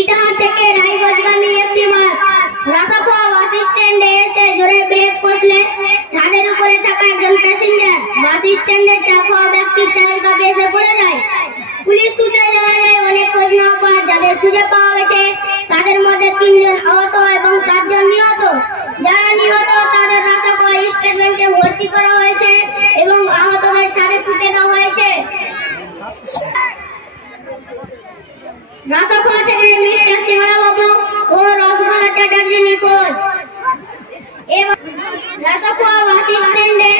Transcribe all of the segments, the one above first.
ইটাহার থেকে রায়গঞ্জগামী একটি বাস রাসাখোয়া বাস স্ট্যান্ডে এসে জোরে ব্রেক কষলে ছাদের উপরে থাকা একজন প্যাসেঞ্জার বাস স্ট্যান্ডের চা খাওয়া ব্যক্তির চায়ের কাপে এসে পড়ে যায়। পুলিশ সূত্রে জানা যায় অনেক খোঁজ নেওয়ার পর যাদের খুঁজে পাওয়া গেছে তাদের মধ্যে 3 জন আহত এবং 7 জন নিহত। যারা নিহত তাদের রাসাখোয়া স্টেট ব্যাংকে ভর্তি করা হয়েছে এবং আহতদের ছাদে পুঁতে দেওয়া হয়েছে। রাসাখোয়া থেকে মিস্টার সিংড়া বাবু ও রসগোল্লা চ্যাটার্জি নিখোঁজ। রাসাখোয়া বাস স্ট্যান্ডে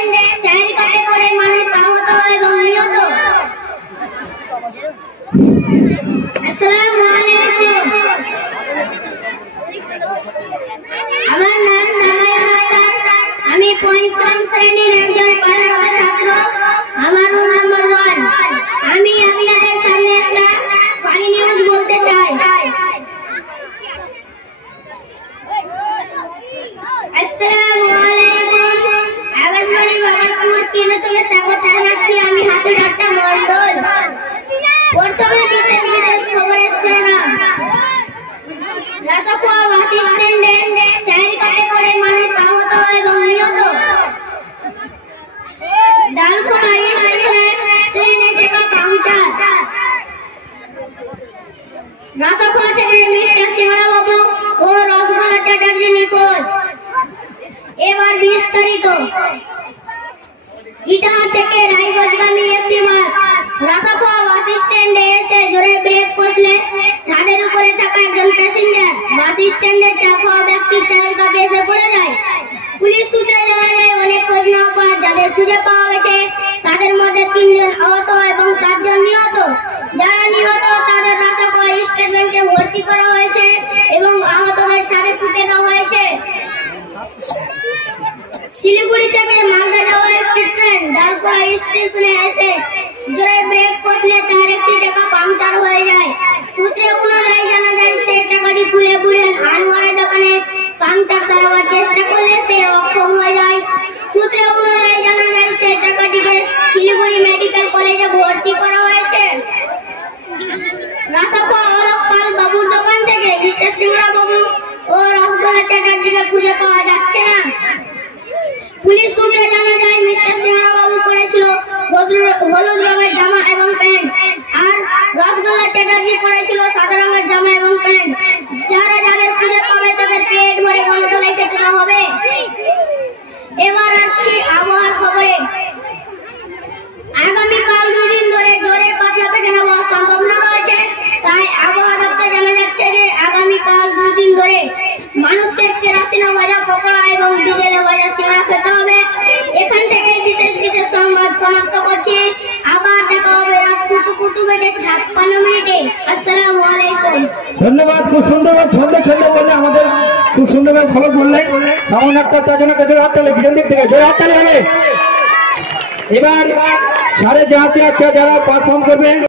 চায়ের কাপে করে মানুষ আহত এবং নিহত। আসসালামু আলাইকুম। আমার নাম সামাইয়া আক্তার। আমি 5ম শ্রেণীর একজন পাঠরত ছাত্র। আমার রোল নাম্বার 1। আমি আপনাদের সামনে একটা ফানি নিউজ বলতে চাই। আসসালামু আলাইকুম। আকাশবাণী বাগাসপুর কেন্দ্র থেকে স্বাগত জানাচ্ছি। আমি হাসিঠাট্টা মণ্ডল। প্রথমে বিশেষ খবরের শিরোনাম। রাসাখোয়া বাস স্ট্যান্ডে চায়ের কাপে করে মানুষ আহত এবং নিহত। ডালখোলা স্টেশনে ট্রেনে চাকা পাংচার। রাসাখোয়া থেকে মিস্টার সিংড়া বাবু ও রসগোল্লা চ্যাটার্জি নিখোঁজ। এবার বিস্তারিত। ইটাহার থেকে রায়গঞ্জগামী একটি বাস রাসাখোয়া বাস স্ট্যান্ডে এসে জোরে ব্রেক কষলে ছাদের উপরে থাকা একজন প্যাসেঞ্জার বাস স্ট্যান্ডের চা খাওয়া ব্যক্তির চায়ের কাপে এসে পড়ে যায়। পুলিশ সূত্রে জানা যায় অনেক খোঁজ নেওয়ার পর যাদের খুঁজে পাওয়া গেছে তাদের মধ্যে 3 জন আহত এবং 7 জন নিহত। যারা নিহত তাদের রাসাখোয়া স্টেট ব্যাংকে ভর্তি করা হয়েছে এবং আহতদের ছাদে পুঁতে দেওয়া হয়েছে। শিলিগুড়ি থেকে মালদা যাওয়া একটি ট্রেন ডালখোলা স্টেশনে এসে জোরে ব্রেক কষলে তার একটি চাকা পাংচার হয়ে যায়। সূত্রে অনুযায়ী জানা যায় সে চাকাটি খুলে বুড়েন আনোয়ারের দোকানে পাংচার সারাবার চেষ্টা করলে সে অক্ষম হয়ে যায়। সূত্রে অনুযায়ী জানা যায় সে চাকাটিকে শিলিগুড়ি মেডিকেল কলেজে ভর্তি করা হয়েছে। রাসাখোয়া অলোক পাল বাবুর দোকান থেকে মিস্টার সিংড়া বাবু ও রসগোল্লা চ্যাটার্জিকে খুঁজে পাওয়া যাচ্ছে না। পুলিশ সূত্রে জানা যায় মিস্টার সিংড়া বাবু পরেছিল হলুদ রঙের জামা এবং প্যান্ট আর রসগোল্লা চ্যাটার্জি পরেছিল সাদা রঙের জামা এবং প্যান্ট। যাদের খুঁজে পাবে তাদের পেট ভরে কন্ট্রোলে খেতে দেওয়া হবে। এবার আসছি আবহাওয়ার খবরে। আগামীকাল 2 দিন ধরে জোরে পাতলা পেটানো হওয়ার সম্ভাবনা রয়েছে। তাই আবহাওয়া দপ্তর জানা যাচ্ছে যে আগামীকাল 2 দিন ধরে মানুষকে কেরোসিনে ভাজা পকোড়া এবং ডিজেলে ভাজা সিঙ্গারা খেতে হবে। এখান থেকে বিশেষ সংবাদ সমাপ্ত করছি। আবার দেখা হবে রাত কুতু বেজে 56 মিনিটে। আসসালামু আলাইকুম। ধন্যবাদ। খুব সুন্দর ছন্দ বললে আমাদের খুব সুন্দরভাবে ফলো করলেন। সামন আক্তার তার জন্য কাজের হাত তালে পিছন দিক থেকে জোরে হাত তালে হবে। এবার সারে যাতে যারা পারফর্ম করবেন